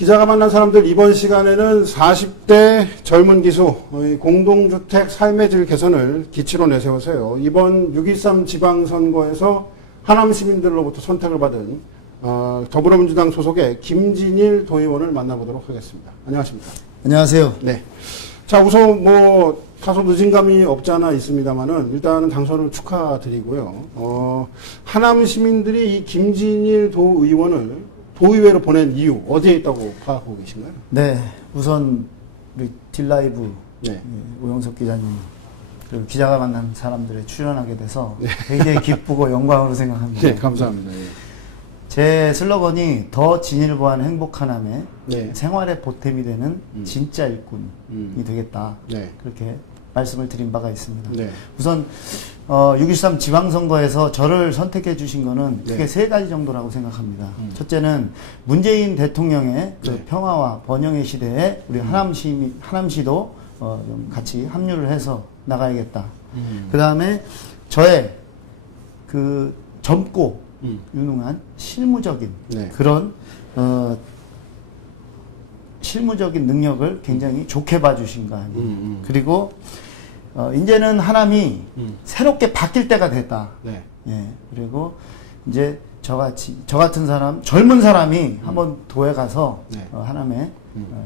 기자가 만난 사람들 이번 시간에는 40대 젊은 기수 공동주택 삶의 질 개선을 기치로 내세워서요. 이번 6.13 지방선거에서 하남 시민들로부터 선택을 받은 더불어민주당 소속의 김진일 도의원을 만나보도록 하겠습니다. 안녕하십니까? 안녕하세요. 네. 자, 우선 뭐 다소 늦은 감이 없지 않아 있습니다만은 일단은 당선을 축하드리고요. 하남 시민들이 이 김진일 도의원을 도의회로 보낸 이유 어디에 있다고 파악하고 계신가요? 네, 우선 우리 딜라이브 네. 오영석 기자님 그리고 기자가 만난 사람들에 출연하게 돼서 굉장히 기쁘고 영광으로 생각합니다. 네, 감사합니다. 예. 제 슬로건이 더 진일보한 행복한 함에 네. 생활의 보탬이 되는 진짜 일꾼이 되겠다. 네. 그렇게 말씀을 드린 바가 있습니다. 네. 우선 6.13 지방선거에서 저를 선택해 주신 거는 크게 네. 세 가지 정도라고 생각합니다. 첫째는 문재인 대통령의 그 네. 평화와 번영의 시대에 우리 하남시도 좀 같이 합류를 해서 나가야겠다. 그 다음에 저의 그 젊고 유능한 실무적인 네. 그런 실무적인 능력을 굉장히 좋게 봐주신 거 아니에요. 그리고 이제는 하남이 새롭게 바뀔 때가 됐다. 네. 예. 그리고 이제 저 같은 사람, 젊은 사람이 한번 도에 가서 네. 하남에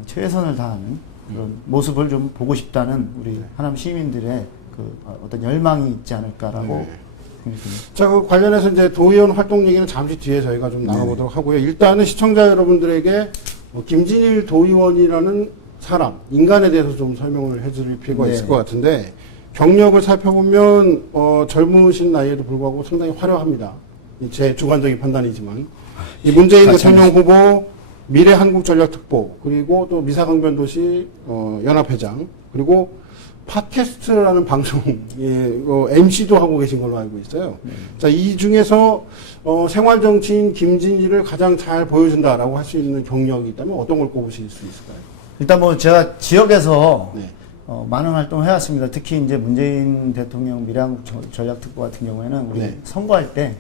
최선을 다하는 그런 모습을 좀 보고 싶다는 우리 하남 시민들의 그 어떤 열망이 있지 않을까라고. 네. 생각합니다. 자, 그 관련해서 이제 도의원 활동 얘기는 잠시 뒤에 저희가 좀 나눠보도록 하고요. 일단은 시청자 여러분들에게 김진일 도의원이라는 사람, 인간에 대해서 좀 설명을 해드릴 필요가 있을 것 같은데, 경력을 살펴보면, 젊으신 나이에도 불구하고 상당히 화려합니다. 제 주관적인 판단이지만. 이 문재인 대통령 후보, 미래한국전략특보, 그리고 또 미사강변도시, 연합회장, 그리고 팟캐스트라는 방송에 MC도 하고 계신 걸로 알고 있어요. 자, 이 중에서 생활정치인 김진일을 가장 잘 보여준다라고 할 수 있는 경력이 있다면 어떤 걸 꼽으실 수 있을까요? 일단 뭐 제가 지역에서 네. 많은 활동을 해왔습니다. 특히 이제 문재인 대통령 미래한국 전략특보 같은 경우에는 우리 네. 선거할 때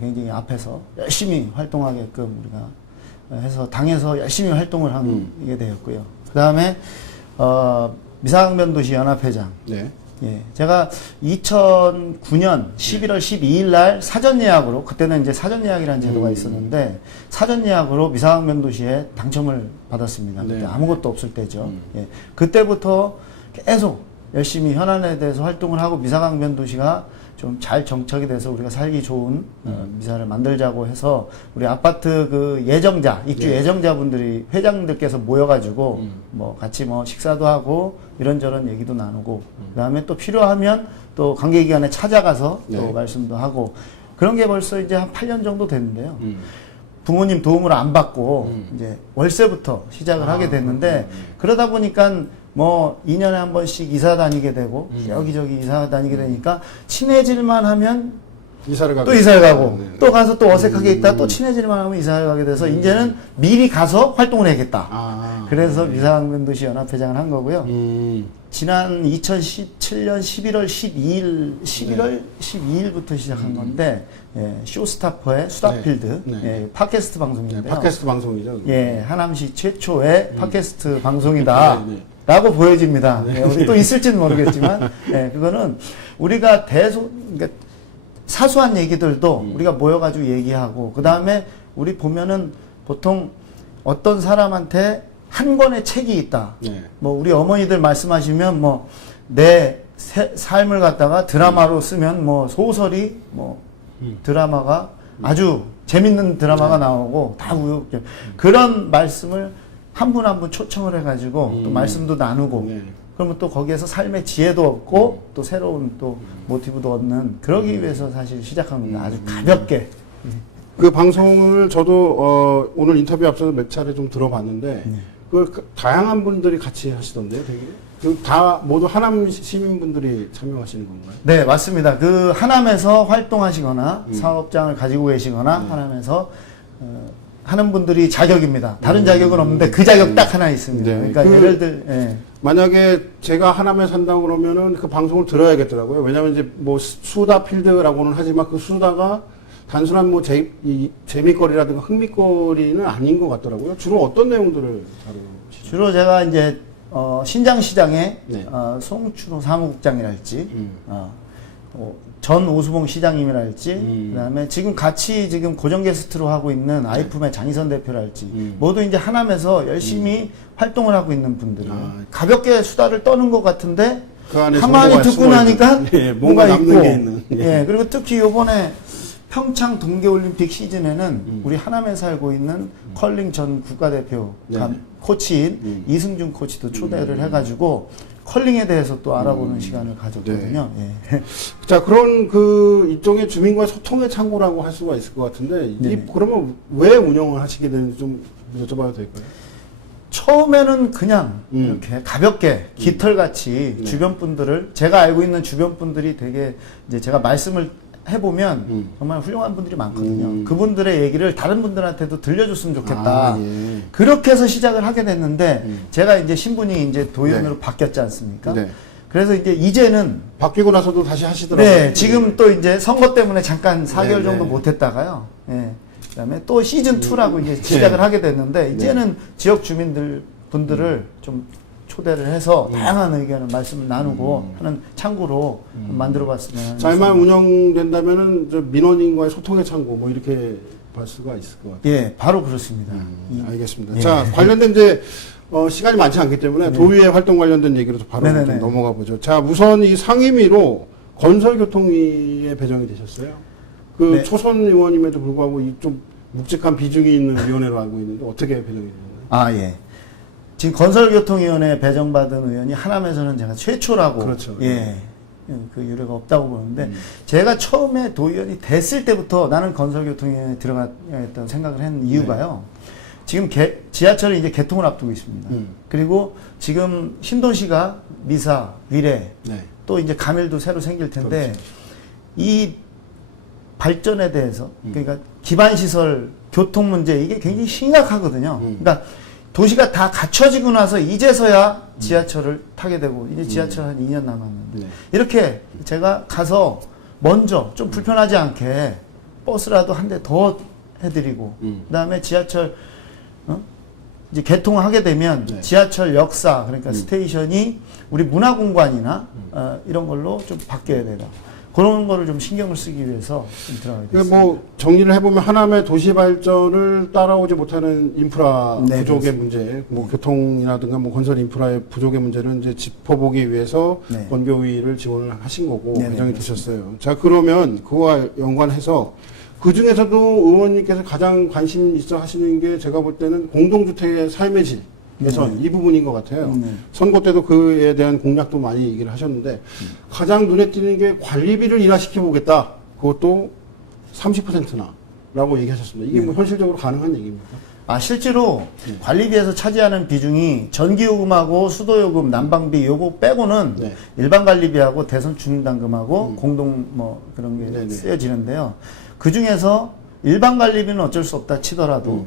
굉장히 앞에서 열심히 활동하게끔 우리가 해서 당에서 열심히 활동을 하게 되었고요. 그 다음에 미사강변도시 연합회장. 네. 예, 제가 2009년 11월 12일 날 사전 예약으로, 그때는 이제 사전 예약이라는 제도가 있었는데, 사전 예약으로 미사강변도시에 당첨을 받았습니다. 네. 그때 아무것도 없을 때죠. 예, 그때부터 계속 열심히 현안에 대해서 활동을 하고 미사강변도시가 좀 잘 정착이 돼서 우리가 살기 좋은 미사를 만들자고 해서 우리 아파트 그 예정자, 입주 네. 예정자분들이 회장들께서 모여가지고 뭐 같이 뭐 식사도 하고 이런저런 얘기도 나누고 그다음에 또 필요하면 또 관계기관에 찾아가서 네. 또 말씀도 하고 그런 게 벌써 이제 한 8년 정도 됐는데요. 부모님 도움을 안 받고 이제 월세부터 시작을 하게 됐는데 그러다 보니까 뭐 2년에 한 번씩 이사 다니게 되고 여기저기 이사 다니게 되니까 친해질만 하면 이사를 가고 또 이사를 가고 네. 또 가서 또 어색하게 있다 또 친해질만 하면 이사를 가게 돼서 이제는 미리 가서 활동을 해야겠다. 그래서 미사강변도시 연합회장을 한 거고요. 지난 2017년 11월 12일부터 시작한 건데 예, 쇼스타퍼의 수다필드 네. 예, 팟캐스트 방송인데요. 네, 팟캐스트 방송이죠. 예, 하남시 최초의 팟캐스트 방송이다. 네, 네. 라고 보여집니다. 예, 우리 또 있을지는 모르겠지만, 예, 그거는 우리가 그러니까 사소한 얘기들도 우리가 모여가지고 얘기하고, 그 다음에 우리 보면은 보통 어떤 사람한테 한 권의 책이 있다. 네. 뭐 우리 어머니들 말씀하시면 뭐 내 삶을 갖다가 드라마로 쓰면 뭐 소설이 뭐 드라마가 아주 재밌는 드라마가 나오고 다 그런 말씀을 한 분 한 분 초청을 해가지고 또 말씀도 나누고 네. 그러면 또 거기에서 삶의 지혜도 얻고 또 새로운 또 모티브도 얻는 그러기 위해서 사실 시작한 겁니다. 아주 가볍게. 그 방송을 저도 오늘 인터뷰 앞서서 몇 차례 좀 들어봤는데 그 다양한 분들이 같이 하시던데요, 되게. 다 모두 하남 시민분들이 참여하시는 건가요? 네, 맞습니다. 그 하남에서 활동하시거나 사업장을 가지고 계시거나 하남에서 하는 분들이 자격입니다. 다른 자격은 없는데 그 자격 딱 하나 있습니다. 네. 그러니까 예를 들 만약에 제가 하남에 산다고 그러면은 그 방송을 들어야겠더라고요. 왜냐면 이제 뭐 수다 필드라고는 하지만 그 수다가 단순한 뭐 재미거리라든가 흥미거리는 아닌 것 같더라고요. 주로 어떤 내용들을 다루시죠? 주로 제가 이제 신장시장의 네. 송춘호 사무국장이랄지 전 오수봉 시장님이랄지 그다음에 지금 고정 게스트로 하고 있는 아이품의 장희선 대표랄지 모두 이제 하남에서 열심히 활동을 하고 있는 분들 가볍게 수다를 떠는 것 같은데 그 안에 가만히 듣고 나니까 예, 뭔가 남는 있고 게 있는. 예. 그리고 특히 요번에 평창 동계올림픽 시즌에는 우리 하남에 살고 있는 컬링 전 국가대표 네. 코치인 이승준 코치도 초대를 해가지고 컬링에 대해서 또 알아보는 시간을 가졌거든요. 예. 자, 그런 이쪽의 주민과의 소통의 창구라고 할 수가 있을 것 같은데, 네. 그러면 왜 운영을 하시게 되는지 좀 여쭤봐도 될까요? 처음에는 그냥 이렇게 가볍게 깃털같이 주변 분들을 제가 알고 있는 주변 분들이 되게 이제 제가 말씀을 해보면 정말 훌륭한 분들이 많거든요. 그분들의 얘기를 다른 분들한테도 들려줬으면 좋겠다. 예. 그렇게 해서 시작을 하게 됐는데 제가 이제 신분이 이제 도의원으로 네. 바뀌었지 않습니까? 네. 그래서 이제는 바뀌고 나서도 다시 하시더라고요. 네, 지금 또 이제 선거 때문에 잠깐 4개월 네, 정도 네. 못했다가요. 예. 그다음에 또 시즌 2라고 이제 시작을 하게 됐는데 이제는 지역 주민분들을 좀 초대를 해서 다양한 의견을 말씀을 나누고 하는 창구로 만들어봤으면. 잘만 운영된다면은 민원인과의 소통의 창구 뭐 이렇게 볼 수가 있을 것 같아요. 예, 바로 그렇습니다. 알겠습니다. 예. 자, 관련된 이제 시간이 많지 않기 때문에 도의회 활동 관련된 얘기로 바로 좀 네네네. 넘어가 보죠. 자, 우선 이 상임위로 건설교통위에 배정이 되셨어요. 네. 초선 의원임에도 불구하고 이 좀 묵직한 비중이 있는 위원회로 알고 있는데 어떻게 배정이 되나요? 아, 예. 지금 건설교통위원회에 배정받은 의원이 하남에서는 제가 최초라고. 그렇죠. 예. 그 유례가 없다고 보는데, 제가 처음에 도의원이 됐을 때부터 나는 건설교통위원회에 들어가야겠다고 생각을 한 이유가요. 지금 지하철이 이제 개통을 앞두고 있습니다. 그리고 지금 신도시가 미사, 위례, 네. 또 이제 가밀도 새로 생길 텐데, 그렇죠. 이 발전에 대해서, 그러니까 기반시설, 교통 문제, 이게 굉장히 심각하거든요. 그러니까 도시가 다 갖춰지고 나서 이제서야 지하철을 타게 되고, 이제 지하철 한 2년 남았는데, 네. 이렇게 제가 가서 먼저 좀 불편하지 않게 버스라도 한 대 더 해드리고, 그 다음에 지하철, 이제 개통하게 되면 네. 지하철 역사, 그러니까 스테이션이 우리 문화공간이나 이런 걸로 좀 바뀌어야 되다. 그런 거를 좀 신경을 쓰기 위해서 좀 들어가게 됐습니다. 뭐 정리를 해보면 하남의 도시 발전을 따라오지 못하는 인프라 네, 부족의 그렇습니다. 문제, 뭐 교통이라든가 뭐 건설 인프라의 부족의 문제를 이제 짚어보기 위해서 네. 원교위를 지원을 하신 거고 네, 네, 배정이 그렇습니다. 되셨어요. 자, 그러면 그와 연관해서 그 중에서도 의원님께서 가장 관심 있어 하시는 게 제가 볼 때는 공동주택의 삶의 질 개선 이 부분인 것 같아요. 선거 때도 그에 대한 공약도 많이 얘기를 하셨는데 가장 눈에 띄는 게 관리비를 인하시켜 보겠다. 그것도 30%나 라고 얘기하셨습니다. 이게 뭐 현실적으로 가능한 얘기입니까? 아, 실제로 관리비에서 차지하는 비중이 전기요금하고 수도요금, 난방비 요거 빼고는 네. 일반 관리비하고 대선 주민당금하고 공동 뭐 그런 게 네네. 쓰여지는데요. 그 중에서 일반 관리비는 어쩔 수 없다 치더라도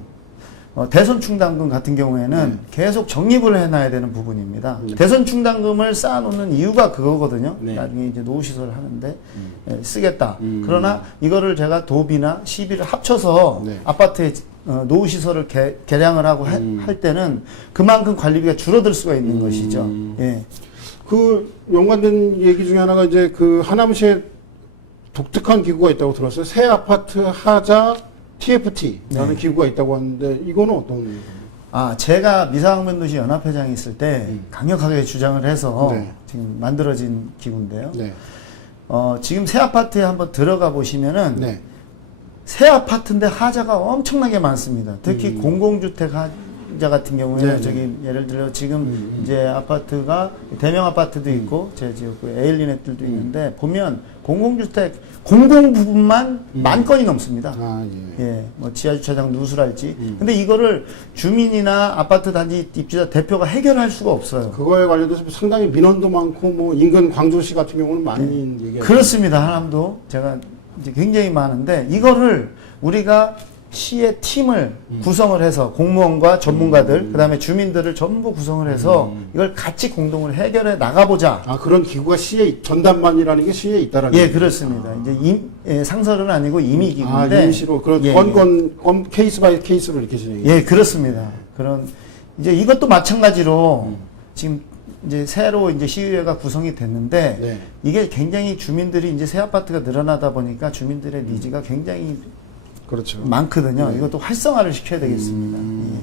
대선 충당금 같은 경우에는 계속 적립을 해놔야 되는 부분입니다. 대선 충당금을 쌓아놓는 이유가 그거거든요. 네. 나중에 이제 노후시설 하는데 쓰겠다. 그러나 이거를 제가 도비나 시비를 합쳐서 네. 아파트에 노후시설을 개량을 하고 할 때는 그만큼 관리비가 줄어들 수가 있는 것이죠. 예. 그 연관된 얘기 중에 하나가 이제 그 하남시에 독특한 기구가 있다고 들었어요. 새 아파트 하자 TFT라는 기구가 있다고 하는데 이거는 어떤 겁니까? 아, 제가 미사강변도시 연합회장이 있을 때 강력하게 주장을 해서 네. 지금 만들어진 기구인데요. 네. 지금 새 아파트에 한번 들어가 보시면은 네. 새 아파트인데 하자가 엄청나게 많습니다. 특히 공공주택 하자 같은 경우에는 네, 저기 예를 들어 지금 이제 아파트가 대명 아파트도 있고 제 지역구에 에일리넷들도 있는데 보면 공공주택 공공 부분만 10,000건이 넘습니다. 아, 예. 예, 뭐 지하주차장 누수랄지. 근데 이거를 주민이나 아파트 단지 입주자 대표가 해결할 수가 없어요. 그거에 관련돼서 상당히 민원도 많고 뭐 인근 광주시 같은 경우는 많이 얘기하죠. 그렇습니다. 하남도 제가 이제 굉장히 많은데 이거를 우리가 시의 팀을 구성을 해서 공무원과 전문가들, 그다음에 주민들을 전부 구성을 해서 이걸 같이 공동으로 해결해 나가보자. 아, 그런 기구가 시에, 전담반이라는 게 시에 있다라는 예, 얘기죠? 그렇습니다. 이제 상설은 아니고 임의 기구인데. 아, 임시로 그런 예, 건 케이스 바이 케이스로 이렇게 진행이. 예, 그렇습니다. 그런 이제 이것도 마찬가지로 지금 이제 새로 이제 시의회가 구성이 됐는데 네. 이게 굉장히 주민들이 이제 새 아파트가 늘어나다 보니까 주민들의 니즈가 굉장히 그렇죠. 많거든요. 이것도 활성화를 시켜야 되겠습니다. 예.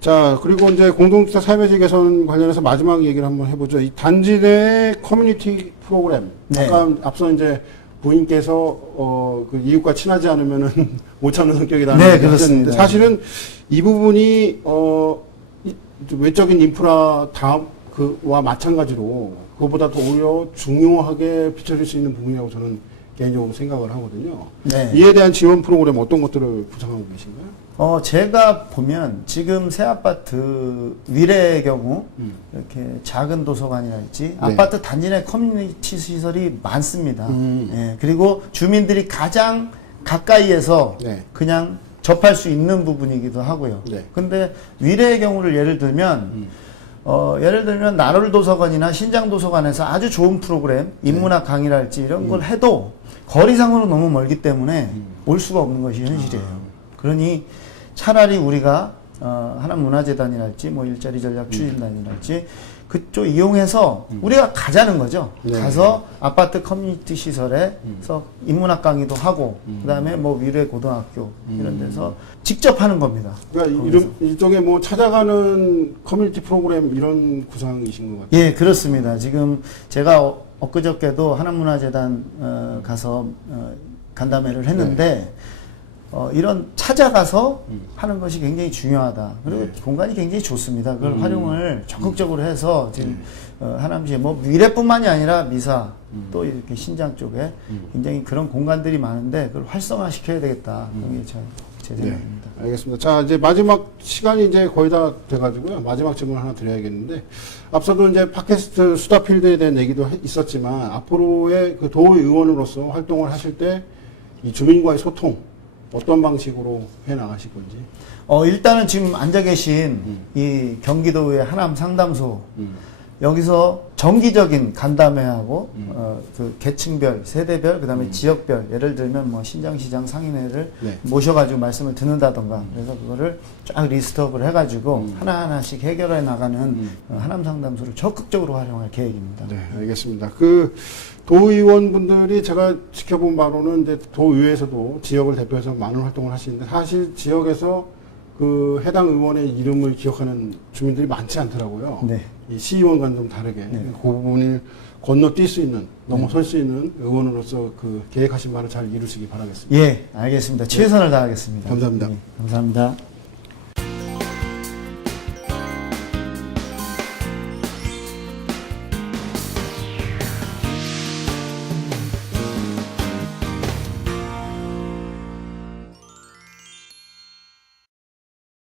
자, 그리고 이제 공동주택 사회적 개선 관련해서 마지막 얘기를 한번 해보죠. 이 단지 내 커뮤니티 프로그램. 네. 아까 앞서 이제 부인께서 그 이웃과 친하지 않으면은 못 참는 성격이라는 네, 얘기를 그렇습니다. 하셨는데 사실은 이 부분이 외적인 인프라 다음 그와 마찬가지로 그거보다 더 오히려 중요하게 비춰질 수 있는 부분이라고 저는 개인적으로 생각을 하거든요. 네. 이에 대한 지원 프로그램 어떤 것들을 구상하고 계신가요? 제가 보면 지금 새 아파트 위례의 경우 이렇게 작은 도서관이랄지 아파트 단지 내 커뮤니티 시설이 많습니다. 예, 그리고 주민들이 가장 가까이에서 네. 그냥 접할 수 있는 부분이기도 하고요. 네. 근데 위례의 경우를 예를 들면 나롤 도서관이나 신장 도서관에서 아주 좋은 프로그램, 인문학 강의랄지 이런 걸 해도 거리상으로 너무 멀기 때문에 올 수가 없는 것이 현실이에요. 그러니 차라리 우리가 하나문화재단이랄지 뭐 일자리 전략 추진단이랄지 그쪽 이용해서 우리가 가자는 거죠. 네. 가서 아파트 커뮤니티 시설에서 인문학 강의도 하고 그다음에 뭐 위례 고등학교 이런 데서 직접 하는 겁니다. 그러니까 이쪽에 뭐 찾아가는 커뮤니티 프로그램 이런 구상이신 것 같아요. 예, 그렇습니다. 지금 제가 엊그저께도 하나문화재단 가서 간담회를 했는데 이런 찾아가서 하는 것이 굉장히 중요하다. 그리고 공간이 굉장히 좋습니다. 그걸 활용을 적극적으로 해서 지금 하남시에 뭐 위례뿐만이 아니라 미사 또 이렇게 신장 쪽에 굉장히 그런 공간들이 많은데 그걸 활성화시켜야 되겠다. 그게 제 생각입니다. 네, 알겠습니다. 자, 이제 마지막 시간이 이제 거의 다 돼가지고요. 마지막 질문 하나 드려야겠는데, 앞서도 이제 팟캐스트 수다필드에 대한 얘기도 있었지만, 앞으로의 그 도의 의원으로서 활동을 하실 때, 이 주민과의 소통, 어떤 방식으로 해 나가실 건지. 일단은 지금 앉아 계신 이 경기도의 하남 상담소, 여기서 정기적인 간담회하고 그 계층별, 세대별, 그다음에 지역별, 예를 들면 뭐 신장시장 상인회를 네. 모셔가지고 말씀을 듣는다던가, 그래서 그거를 쫙 리스트업을 해가지고 하나하나씩 해결해 나가는 하남 상담소를 적극적으로 활용할 계획입니다. 네, 알겠습니다. 그 도의원분들이 제가 지켜본 바로는 이제 도의회에서도 지역을 대표해서 많은 활동을 하시는데 사실 지역에서 그 해당 의원의 이름을 기억하는 주민들이 많지 않더라고요. 네. 이 시의원과는 좀 다르게 그 부분을 건너뛸 수 있는 넘어설 수 있는 의원으로서 그 계획하신 바를 잘 이루시기 바라겠습니다. 예, 알겠습니다. 최선을 다하겠습니다. 감사합니다. 예, 감사합니다.